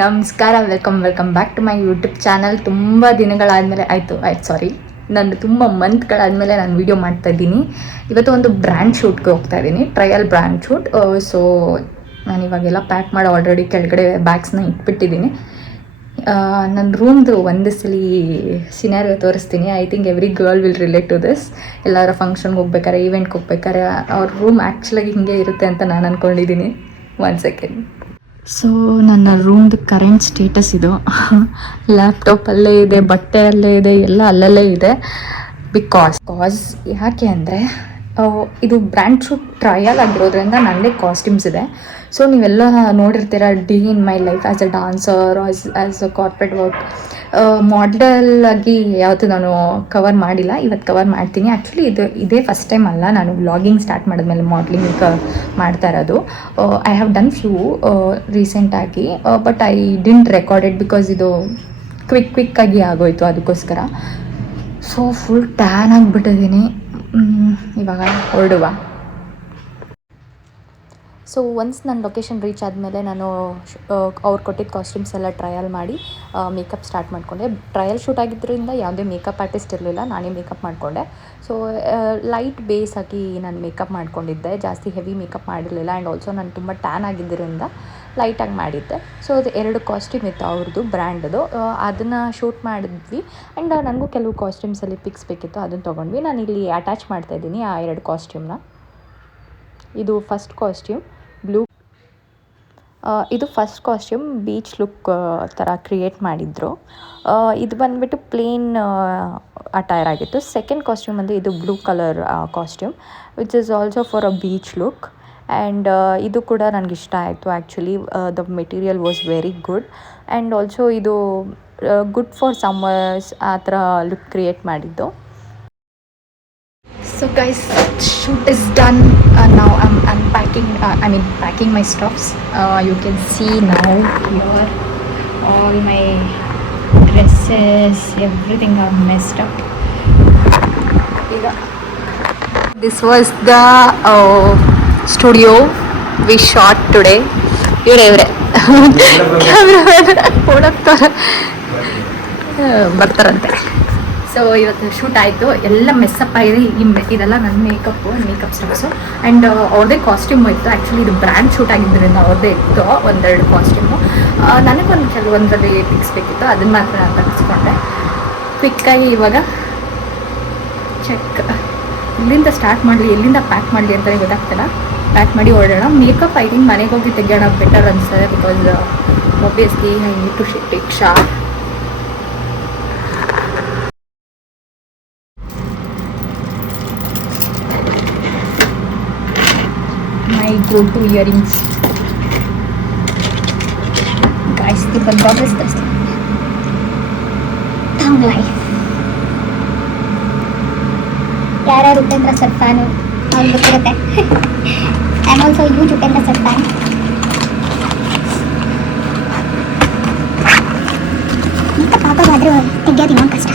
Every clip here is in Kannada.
ನಮಸ್ಕಾರ, welcome back to my YouTube channel. ತುಂಬ ದಿನಗಳಾದಮೇಲೆ ನಂದು ತುಂಬ ಮಂತ್ಗಳಾದಮೇಲೆ ನಾನು ವೀಡಿಯೋ ಮಾಡ್ತಾ ಇದ್ದೀನಿ. ಇವತ್ತು ಒಂದು ಬ್ರ್ಯಾಂಡ್ ಶೂಟ್ಗೆ ಹೋಗ್ತಾ ಇದ್ದೀನಿ, ಟ್ರಯಲ್ ಬ್ರ್ಯಾಂಡ್ ಶೂಟ್. ಸೊ ನಾನು ಇವಾಗೆಲ್ಲ ಪ್ಯಾಕ್ ಮಾಡಿ ಆಲ್ರೆಡಿ ಕೆಳಗಡೆ ಬ್ಯಾಗ್ಸ್ನ ಇಟ್ಬಿಟ್ಟಿದ್ದೀನಿ. ನನ್ನ ರೂಮ್ದು ಒಂದು ಸಲ ಸಿನಾರಿಯೋ ತೋರಿಸ್ತೀನಿ. I think every girl will relate to this. ಎಲ್ಲರ ಫಂಕ್ಷನ್ಗೆ ಹೋಗ್ಬೇಕಾರೆ, ಈವೆಂಟ್ಗೆ ಹೋಗ್ಬೇಕಾರೆ ಅವ್ರ ರೂಮ್ ಆ್ಯಕ್ಚುಲಾಗಿ ಹಿಂಗೆ ಇರುತ್ತೆ ಅಂತ ನಾನು ಅಂದ್ಕೊಂಡಿದ್ದೀನಿ. 1 ಸೆಕೆಂಡ್. ಸೊ ನನ್ನ ರೂಮ್ದು ಕರೆಂಟ್ ಸ್ಟೇಟಸ್ ಇದು. ಲ್ಯಾಪ್ಟಾಪ್ ಅಲ್ಲೇ ಇದೆ, ಬಟ್ಟೆ ಅಲ್ಲೇ ಇದೆ, ಎಲ್ಲ ಅಲ್ಲಲ್ಲೇ ಇದೆ. ಬಿಕಾಸ್ ಯಾಕೆ ಅಂದರೆ ಇದು ಬ್ರ್ಯಾಂಡ್ ಶೂಟ್ ಟ್ರಯಲ್ ಆಗಿರೋದ್ರಿಂದ ನನ್ನದೇ ಕಾಸ್ಟ್ಯೂಮ್ಸ್ ಇದೆ. ಸೊ ನೀವೆಲ್ಲ ನೋಡಿರ್ತೀರ day in my life as a dancer, as a corporate work. Model ಆಗಿ ಯಾವತ್ತೂ ನಾನು ಕವರ್ ಮಾಡಿಲ್ಲ, ಇವತ್ತು ಕವರ್ ಮಾಡ್ತೀನಿ. ಆ್ಯಕ್ಚುಲಿ ಇದೇ ಫಸ್ಟ್ ಟೈಮ್ ಅಲ್ಲ, ನಾನು ವ್ಲಾಗಿಂಗ್ ಸ್ಟಾರ್ಟ್ ಮಾಡಿದ್ಮೇಲೆ ಮಾಡಲಿಂಗ್ ಮಾಡ್ತಾ ಇರೋದು. ಐ ಹ್ಯಾವ್ ಡನ್ ಫ್ಯೂ ರೀಸೆಂಟಾಗಿ, but I didn't record it because ಇದು ಕ್ವಿಕ್ಕಾಗಿ ಆಗೋಯಿತು, ಅದಕ್ಕೋಸ್ಕರ. ಸೊ ಫುಲ್ ಟ್ಯಾನ್ ಆಗಿಬಿಟ್ಟಿದ್ದೀನಿ. ಇವಾಗ ಹೊರಡುವ. ಸೊ ಒನ್ಸ್ ನನ್ನ ಲೊಕೇಶನ್ ರೀಚ್ ಆದಮೇಲೆ ನಾನು ಅವ್ರು ಕೊಟ್ಟಿದ್ದ ಕಾಸ್ಟ್ಯೂಮ್ಸ್ ಎಲ್ಲ ಟ್ರಯಲ್ ಮಾಡಿ ಮೇಕಪ್ ಸ್ಟಾರ್ಟ್ ಮಾಡಿಕೊಂಡೆ. ಟ್ರಯಲ್ ಶೂಟ್ ಆಗಿದ್ದರಿಂದ ಯಾವುದೇ ಮೇಕಪ್ ಆರ್ಟಿಸ್ಟ್ ಇರಲಿಲ್ಲ, ನಾನೇ ಮೇಕಪ್ ಮಾಡಿಕೊಂಡೆ. ಸೊ ಲೈಟ್ ಬೇಸ್ ಆಗಿ ನಾನು ಮೇಕಪ್ ಮಾಡ್ಕೊಂಡಿದ್ದೆ, ಜಾಸ್ತಿ ಹೆವಿ ಮೇಕಪ್ ಮಾಡಿರಲಿಲ್ಲ. ಆ್ಯಂಡ್ ಆಲ್ಸೋ ನಾನು ತುಂಬ ಟ್ಯಾನ್ ಆಗಿದ್ದರಿಂದ ಲೈಟಾಗಿ ಮಾಡಿದ್ದೆ. ಸೊ ಅದು 2 ಕಾಸ್ಟ್ಯೂಮ್ ಇತ್ತು ಅವ್ರದ್ದು, ಬ್ರ್ಯಾಂಡ್ದು. ಅದನ್ನು ಶೂಟ್ ಮಾಡಿದ್ವಿ. ಆ್ಯಂಡ್ ನನಗೂ ಕೆಲವು ಕಾಸ್ಟ್ಯೂಮ್ಸಲ್ಲಿ ಪಿಕ್ಸ್ ಬೇಕಿತ್ತು, ಅದನ್ನು ತೊಗೊಂಡ್ವಿ. ನಾನು ಇಲ್ಲಿ ಅಟ್ಯಾಚ್ ಮಾಡ್ತಾಯಿದ್ದೀನಿ ಆ 2 ಕಾಸ್ಟ್ಯೂಮ್ನ. ಇದು ಫಸ್ಟ್ ಕಾಸ್ಟ್ಯೂಮ್ ಬ್ಲೂ. ಇದು ಫಸ್ಟ್ ಕಾಸ್ಟ್ಯೂಮ್ ಬೀಚ್ ಲುಕ್ ಥರ ಕ್ರಿಯೇಟ್ ಮಾಡಿದ್ರು. ಇದು ಬಂದುಬಿಟ್ಟು ಪ್ಲೇನ್ ಅಟೈರ್ ಆಗಿತ್ತು. ಸೆಕೆಂಡ್ ಕಾಸ್ಟ್ಯೂಮ್ ಅಂದರೆ ಇದು blue colour costume which is also for a beach look. And ಇದು ಕೂಡ ನನಗೆ ಇಷ್ಟ ಆಯಿತು. Actually the material was very good. And also ಇದು ಗುಡ್ ಫಾರ್ ಸಮ್ಮರ್ಸ್ ಆ ಥರ ಲುಕ್ ಕ್ರಿಯೇಟ್ ಮಾಡಿದ್ದು. So guys, shoot is done. Now I'm unpacking, packing my stuffs. You can see now here all my dresses, everything are messed up. This was the studio we shot today. You're ಬರ್ತಾರಂತೆ. ಸೊ ಇವತ್ತು ಶೂಟ್ ಆಯಿತು, ಎಲ್ಲ ಮೆಸ್ಸಪ್ ಆಗಿದೆ. ಇದೆಲ್ಲ ನನ್ನ ಮೇಕಪ್ ಸ್ಟಫ್ಸು. ಆ್ಯಂಡ್ ಅವ್ರದ್ದೇ ಕಾಸ್ಟ್ಯೂಮು ಇತ್ತು. ಆ್ಯಕ್ಚುಲಿ ಇದು ಬ್ರ್ಯಾಂಡ್ ಶೂಟ್ ಆಗಿದ್ದರಿಂದ ಅವ್ರದ್ದೇ ಇತ್ತು 1-2 ಕಾಸ್ಟ್ಯೂಮು. ನನಗೊಂದು ಕೆಲವೊಂದರಲ್ಲಿ ಪಿಕ್ಸ್ ಬೇಕಿತ್ತು, ಅದನ್ನು ಮಾತ್ರ ನಾನು ತೆಗೆಸ್ಕೊಂಡೆ ಕ್ವಿಕ್ಕಾಗಿ. ಇವಾಗ ಚೆಕ್ ಇಲ್ಲಿಂದ ಸ್ಟಾರ್ಟ್ ಮಾಡಲಿ, ಎಲ್ಲಿಂದ ಪ್ಯಾಕ್ ಮಾಡಲಿ ಅಂತಲೇ ಗೊತ್ತಾಗ್ತಿಲ್ಲ. ಪ್ಯಾಕ್ ಮಾಡಿ ಹೊರಡೋಣ. ಮೇಕಪ್ ಐ ಥಿಂಕ್ ಮನೆಗೆ ಹೋಗಿ ತೆಗೆಯೋಣ ಬೆಟರ್ ಅನಿಸ್ತದೆ, because obviously I need to take short. My go-to earrings. Guys, the bag is this. Thumb life. ಯಾರು ಉಪೇಂದ್ರ ಸರ್ ಫ್ಯಾನು ಅವ್ರಿಗೆ ಗೊತ್ತಿರುತ್ತೆ. I am also huge Upendra sir fan. ಈಗ ಪಾಪಗಾದರೂ ತೆಗಿಯೋದು ಇನ್ನೊಂದು ಕಷ್ಟ.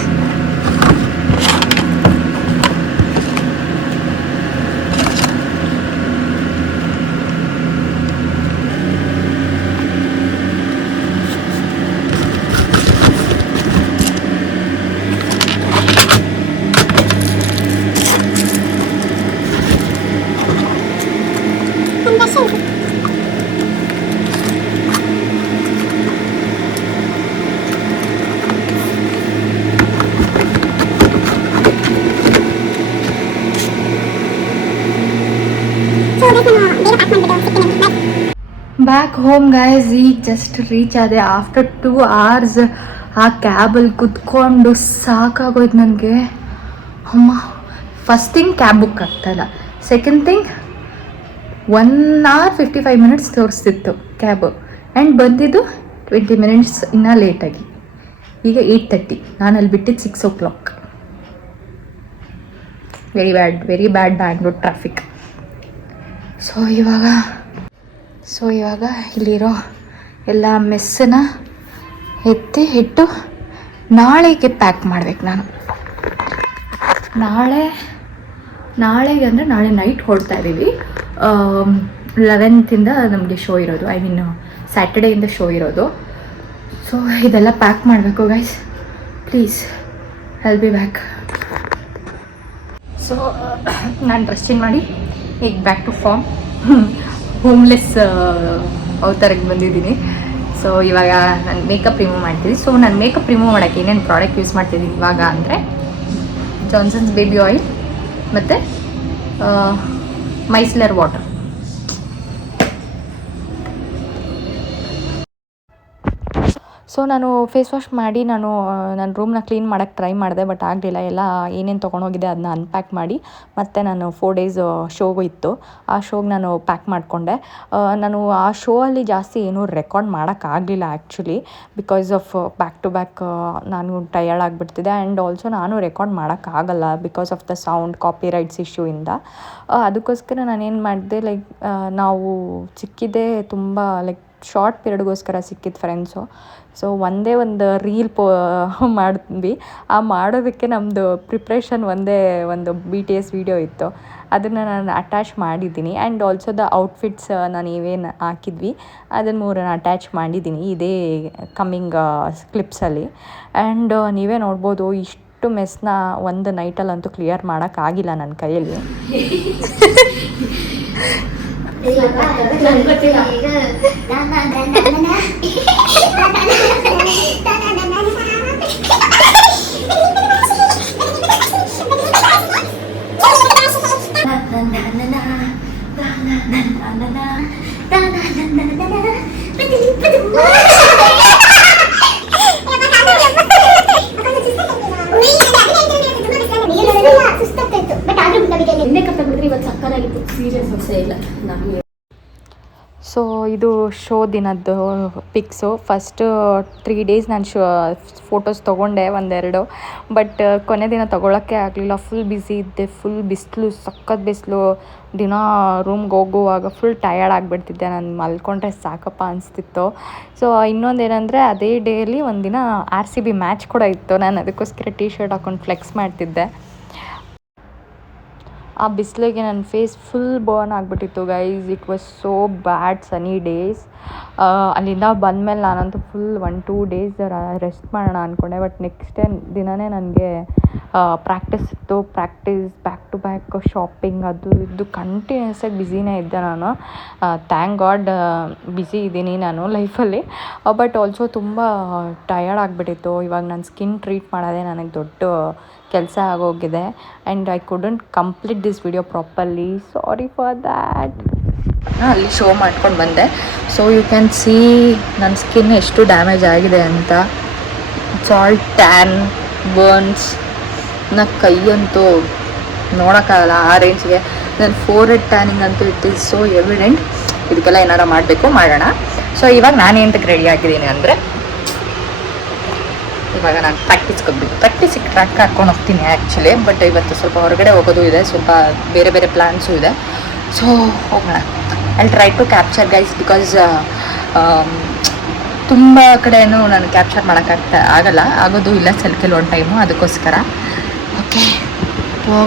Back home guys. ಈಗ ಜಸ್ಟ್ ರೀಚ್ ಆದೆ ಆಫ್ಟರ್ 2 hours. ಆ ಕ್ಯಾಬಲ್ಲಿ ಕುತ್ಕೊಂಡು ಸಾಕಾಗೋಯ್ತು ನನಗೆ. ಅಮ್ಮ, ಫಸ್ಟ್ ಥಿಂಗ್ ಕ್ಯಾಬ್ ಬುಕ್ ಆಗ್ತಾಯಿಲ್ಲ. ಸೆಕೆಂಡ್ ಥಿಂಗ್ 1 hour 55 minutes ತೋರಿಸ್ತಿತ್ತು ಕ್ಯಾಬು, ಆ್ಯಂಡ್ ಬಂದಿದ್ದು 20 minutes ಇನ್ನೂ ಲೇಟಾಗಿ. ಈಗ 8:30, ನಾನು ಅಲ್ಲಿ ಬಿಟ್ಟಿದ್ದು 6 o'clock. Very bad Bangalore traffic. So ಇವಾಗ ಇಲ್ಲಿರೋ ಎಲ್ಲ ಮೆಸ್ಸನ್ನ ಇಟ್ಟು ನಾಳೆಗೆ ಪ್ಯಾಕ್ ಮಾಡ್ಬೇಕು ನಾನು. ನಾಳೆಗೆ ಅಂದರೆ ನಾಳೆ ನೈಟ್ ಹೊರಡ್ತಾ ಇದ್ದೀವಿ. 11th ನಮಗೆ ಶೋ ಇರೋದು, ಐ ಮೀನ್ ಸ್ಯಾಟರ್ಡೇಯಿಂದ ಶೋ ಇರೋದು. ಸೊ ಇದೆಲ್ಲ ಪ್ಯಾಕ್ ಮಾಡಬೇಕು guys, please help be back. So ನಾನು ಡ್ರೆಸ್ ಚೇಂಜ್ ಮಾಡಿ ಈಗ ಬ್ಯಾಕ್ ಟು ಫಾರ್ಮ್ ಹೋಮ್ಲೆಸ್ ಅವತಾರಕ್ಕೆ ಬಂದಿದ್ದೀನಿ. ಸೊ ಇವಾಗ ನಾನು ಮೇಕಪ್ ರಿಮೂವ್ ಮಾಡ್ತಿದ್ದೀನಿ. ಸೊ ನಾನು ಮೇಕಪ್ ರಿಮೂವ್ ಮಾಡೋಕ್ಕೆ ಏನೇನು ಪ್ರಾಡಕ್ಟ್ ಯೂಸ್ ಮಾಡ್ತಿದ್ದೀನಿ ಇವಾಗ ಅಂದರೆ ಜಾನ್ಸನ್ಸ್ ಬೇಬಿ ಆಯಿಲ್ ಮತ್ತು ಮೈಸ್ಲರ್ ವಾಟರ್. ಸೊ ನಾನು ಫೇಸ್ ವಾಶ್ ಮಾಡಿ ನನ್ನ ರೂಮ್ನ ಕ್ಲೀನ್ ಮಾಡೋಕ್ಕೆ ಟ್ರೈ ಮಾಡಿದೆ, ಬಟ್ ಆಗಲಿಲ್ಲ. ಎಲ್ಲ ಏನೇನು ತೊಗೊಂಡೋಗಿದೆ ಅದನ್ನ ಅನ್ಪ್ಯಾಕ್ ಮಾಡಿ ಮತ್ತು ನಾನು 4 days ಶೋಗೂ ಇತ್ತು, ಆ ಶೋಗೆ ನಾನು ಪ್ಯಾಕ್ ಮಾಡಿಕೊಂಡೆ. ನಾನು ಆ ಶೋ ಅಲ್ಲಿ ಜಾಸ್ತಿ ಏನೂ ರೆಕಾರ್ಡ್ ಮಾಡೋಕ್ಕಾಗಲಿಲ್ಲ actually, because of back to back ನಾನು ಟಯರ್ಡ್ ಆಗಿಬಿಡ್ತಿದ್ದೆ. ಆ್ಯಂಡ್ ಆಲ್ಸೋ ನಾನು ರೆಕಾರ್ಡ್ ಮಾಡೋಕ್ಕಾಗಲ್ಲ because of the sound copy rights ಇಶ್ಯೂಯಿಂದ. ಅದಕ್ಕೋಸ್ಕರ ನಾನೇನು ಮಾಡಿದೆ, ಲೈಕ್ ನಾವು ಸಿಕ್ಕಿದ್ದೆ ತುಂಬ ಲೈಕ್ ಶಾರ್ಟ್ ಪೀರಿಯಡ್ಗೋಸ್ಕರ ಸಿಕ್ಕಿದ್ದು ಫ್ರೆಂಡ್ಸು. ಸೊ ಒಂದೇ ಒಂದು ರೀಲ್ ಮಾಡಿದ್ವಿ. ಆ ಮಾಡೋದಕ್ಕೆ ನಮ್ಮದು ಪ್ರಿಪ್ರೇಷನ್ ಒಂದು BTS ವೀಡಿಯೋ ಇತ್ತು, ಅದನ್ನು ನಾನು ಅಟ್ಯಾಚ್ ಮಾಡಿದ್ದೀನಿ. ಆ್ಯಂಡ್ ಆಲ್ಸೋ ದ ಔಟ್ಫಿಟ್ಸ್ ನಾನು ಇವೇನು ಹಾಕಿದ್ವಿ ಅದನ್ನು 3 ಅಟ್ಯಾಚ್ ಮಾಡಿದ್ದೀನಿ ಇದೇ ಕಮ್ಮಿಂಗ್ ಕ್ಲಿಪ್ಸಲ್ಲಿ. ಆ್ಯಂಡ್ ನೀವೇ ನೋಡ್ಬೋದು, ಇಷ್ಟು ಮೆಸ್ನ ಒಂದು ನೈಟಲ್ಲಂತೂ ಕ್ಲಿಯರ್ ಮಾಡೋಕ್ಕಾಗಿಲ್ಲ ನನ್ನ ಕೈಯಲ್ಲಿ. ಸೊ ಇದು ಶೋ ದಿನದ್ದು ಪಿಕ್ಸು. ಫಸ್ಟ್ 3 days ನಾನು ಫೋಟೋಸ್ ತೊಗೊಂಡೆ 1-2, ಬಟ್ ಕೊನೆ ದಿನ ತೊಗೊಳಕ್ಕೆ ಆಗಲಿಲ್ಲ. ಫುಲ್ ಬ್ಯುಸಿ ಇದ್ದೆ, ಫುಲ್ ಬಿಸಿಲು, ಸಖತ್ ಬಿಸಿಲು. ದಿನ ರೂಮ್ಗೆ ಹೋಗುವಾಗ ಫುಲ್ ಟಯರ್ಡ್ ಆಗಿಬಿಡ್ತಿದ್ದೆ, ನಾನು ಮಲ್ಕೊಂಡ್ರೆ ಸಾಕಪ್ಪ ಅನಿಸ್ತಿತ್ತು. ಸೊ ಇನ್ನೊಂದೇನೆಂದರೆ ಅದೇ ಡೇಯಲ್ಲಿ ಒಂದಿನ RCB ಮ್ಯಾಚ್ ಕೂಡ ಇತ್ತು. ನಾನು ಅದಕ್ಕೋಸ್ಕರ ಶರ್ಟ್ ಹಾಕ್ಕೊಂಡು ಫ್ಲೆಕ್ಸ್ ಮಾಡ್ತಿದ್ದೆ. ಆ ಬಿಸಿಲಿಗೆ ನನ್ನ ಫೇಸ್ ಫುಲ್ ಬರ್ನ್ ಆಗಿಬಿಟ್ಟಿತ್ತು guys. It was so bad Sunny days. ಅಲ್ಲಿಂದ ಬಂದಮೇಲೆ ನಾನಂತೂ ಫುಲ್ 1-2 days ರೆಸ್ಟ್ ಮಾಡೋಣ ಅಂದ್ಕೊಂಡೆ, ಬಟ್ ನೆಕ್ಸ್ಟ್ ದಿನವೇ ನನಗೆ ಪ್ರಾಕ್ಟೀಸ್ ಇತ್ತು. ಬ್ಯಾಕ್ ಟು ಬ್ಯಾಕ್ ಶಾಪಿಂಗ್ ಅದು ಇದು ಕಂಟಿನ್ಯೂಸ್ ಆಗಿ ಬ್ಯುಸಿನೇ ಇದ್ದೆ ನಾನು. ಥ್ಯಾಂಕ್ ಗಾಡ್ ಬ್ಯುಸಿ ಇದ್ದೀನಿ ನಾನು ಲೈಫಲ್ಲಿ, ಬಟ್ ಆಲ್ಸೋ ತುಂಬ ಟಯರ್ಡ್ ಆಗಿಬಿಟ್ಟಿತ್ತು. ಇವಾಗ ನಾನು ಸ್ಕಿನ್ ಟ್ರೀಟ್ ಮಾಡೋದೇ ನನಗೆ ದೊಡ್ಡ ಕೆಲಸ ಆಗೋಗಿದೆ. And I couldn't complete this video properly, sorry for that. ಅಲ್ಲಿ ಶೋ ಮಾಡ್ಕೊಂಡು ಬಂದೆ. ಸೊ ಯು ಕ್ಯಾನ್ ಸಿ ನನ್ನ ಸ್ಕಿನ್ ಎಷ್ಟು ಡ್ಯಾಮೇಜ್ ಆಗಿದೆ ಅಂತ. It's all tan, burns. ನನ್ನ ಕೈಯಂತೂ ನೋಡೋಕ್ಕಾಗಲ್ಲ ಆ ರೇಂಜ್ಗೆ. ನನ್ನ ಫೋರ್ಹೆಡ್ ಟ್ಯಾನಿಂಗ್ ಅಂತೂ ಇಟ್ ಈಸ್ ಸೋ ಎವಿಡೆಂಟ್. ಇದಕ್ಕೆಲ್ಲ ಏನಾರು ಮಾಡೋಣ. ಸೊ ಇವಾಗ ನಾನು ಏನಂತಕ್ಕೆ ರೆಡಿ ಆಗಿದ್ದೀನಿ ಅಂದರೆ, ಇವಾಗ ನಾನು ಪ್ರಾಕ್ಟೀಸಿಗೆ ಟ್ರ್ಯಾಕ್ ಹಾಕ್ಕೊಂಡು ಹೋಗ್ತೀನಿ ಆ್ಯಕ್ಚುಲಿ. ಬಟ್ ಇವತ್ತು ಸ್ವಲ್ಪ ಹೊರಗಡೆ ಹೋಗೋದು ಇದೆ, ಸ್ವಲ್ಪ ಬೇರೆ ಪ್ಲ್ಯಾನ್ಸು ಇದೆ. ಸೊ ಹೋಗೋಣ. I try to capture guys, because ತುಂಬ ಕಡೆಯೂ ನಾನು ಕ್ಯಾಪ್ಚರ್ ಆಗೋದು ಇಲ್ಲ ಕೆಲವೊಂದು ಟೈಮು, ಅದಕ್ಕೋಸ್ಕರ. ಓಕೆ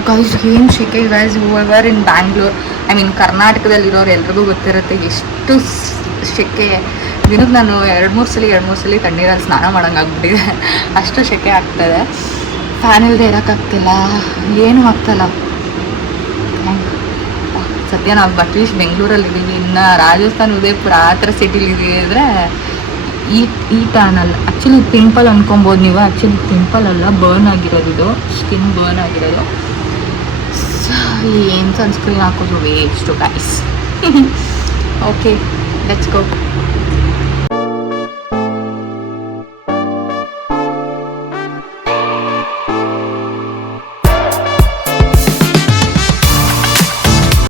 ಗೈಸ್, ಏನು ಶೆಕೆ guys. However in Bangalore, I mean ಕರ್ನಾಟಕದಲ್ಲಿರೋರು ಎಲ್ರಿಗೂ ಗೊತ್ತಿರುತ್ತೆ ಎಷ್ಟು ಶೆಕೆ. ದಿನಕ್ಕೆ ನಾನು 2-3 ಸಲ ತಣ್ಣೀರಲ್ಲಿ ಸ್ನಾನ ಮಾಡೋಂಗಾಗ್ಬಿಟ್ಟಿದೆ, ಅಷ್ಟು ಶೆಕೆ ಆಗ್ತದೆ. ಫ್ಯಾನ್ ಇಲ್ಲದೆ ಇರೋಕ್ಕಾಗ್ತಿಲ್ಲ, ಏನೂ ಆಗ್ತಾಯಿಲ್ಲ. ಸದ್ಯ ನಾವು ಅಟ್ಲೀಸ್ಟ್ ಬೆಂಗಳೂರಲ್ಲಿದ್ದೀವಿ. ಇನ್ನು ರಾಜಸ್ಥಾನ, ಉದಯಪುರ ಆ ಥರ ಸಿಟಿಲಿದ್ದೀವಿ ಅಂದರೆ ಈ ಟ್ಯಾನ್ ಅಲ್ಲ, ಆ್ಯಕ್ಚುಲಿ ಪಿಂಪಲ್ ಅಂದ್ಕೊಬೋದು ನೀವು. ಆ್ಯಕ್ಚುಲಿ ಪಿಂಪಲ್ ಅಲ್ಲ, ಬರ್ನ್ ಆಗಿರೋದು, ಇದು ಸ್ಕಿನ್ ಬರ್ನ್ ಆಗಿರೋದು. ಏನು ಸನ್ಸ್ಕ್ರೀನ್ ಹಾಕೋದು waste guys. Okay, let's go.